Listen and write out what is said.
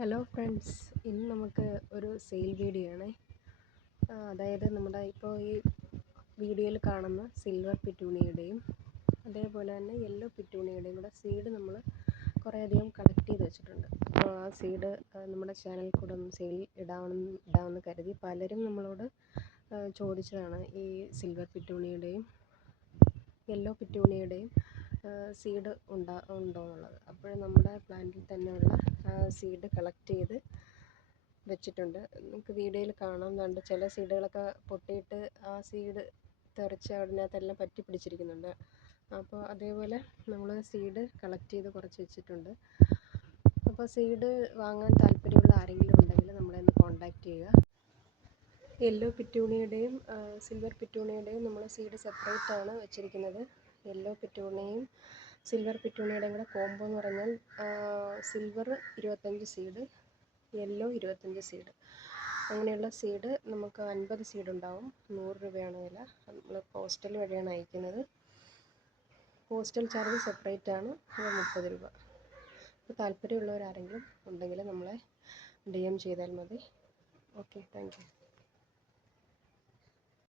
Hello friends, ഇന്ന് നമുക്ക് ഒരു സെയിൽ വീഡിയോ ആണ്. അതായത് നമ്മുടെ ഇപ്പോൾ ഈ വീഡിയോയിൽ കാണുന്ന സിൽവർ പിറ്റൂണിയുടെയും അതേപോലെ തന്നെ യെല്ലോ പിറ്റൂണിയുടെയും കൂടെ സീഡ് നമ്മൾ കുറേയധികം കളക്ട് ചെയ്ത് വെച്ചിട്ടുണ്ട്. അപ്പോൾ ആ സീഡ് നമ്മുടെ ചാനലിൽ കൂടെ ഒന്ന് സെയിൽ ഇടാമെന്ന് കരുതി പലരും നമ്മളോട് ചോദിച്ചതാണ് ഈ സിൽവർ പിറ്റൂണിയുടെയും യെല്ലോ പിറ്റൂണിയുടെയും സീഡ് ഉണ്ടോ എന്നുള്ളത്. അപ്പോൾ നമ്മുടെ പ്ലാന്റിൽ തന്നെയുള്ള സീഡ് കളക്ട് ചെയ്ത് വെച്ചിട്ടുണ്ട്. നമുക്ക് വീഡിയോയിൽ കാണാം, കണ്ട് ചില സീഡുകളൊക്കെ പൊട്ടിയിട്ട് ആ സീഡ് തെറിച്ച് അതിനകത്തെല്ലാം പറ്റി പിടിച്ചിരിക്കുന്നുണ്ട്. അപ്പോൾ അതേപോലെ നമ്മൾ സീഡ് കളക്ട് ചെയ്ത് കുറച്ച് വെച്ചിട്ടുണ്ട്. അപ്പോൾ സീഡ് വാങ്ങാൻ താല്പര്യമുള്ള ആരെങ്കിലും ഉണ്ടെങ്കിൽ നമ്മളെ ഒന്ന് കോൺടാക്റ്റ് ചെയ്യുക. യെല്ലോ പിറ്റൂണിയുടെയും സിൽവർ പിറ്റൂണിയുടെയും നമ്മൾ സീഡ് സെപ്പറേറ്റ് ആണ് വെച്ചിരിക്കുന്നത്. യെല്ലോ പിറ്റൂണിയും സിൽവർ പിറ്റൂണിയുടെയും കൂടെ കോംബോ എന്ന് പറഞ്ഞാൽ സിൽവർ 25 സീഡ്, യെല്ലോ 25 സീഡ്, അങ്ങനെയുള്ള സീഡ് നമുക്ക് 50 സീഡ് ഉണ്ടാവും. 100 രൂപയാണ് വില. നമ്മൾ പോസ്റ്റൽ വഴിയാണ് അയക്കുന്നത്. പോസ്റ്റൽ ചാർജ് സെപ്പറേറ്റ് ആണ്, അത് 30 രൂപ. അപ്പോൾ താല്പര്യമുള്ളവരാരെങ്കിലും ഉണ്ടെങ്കിൽ നമ്മളെ DM ചെയ്താൽ മതി. Okay, thank you.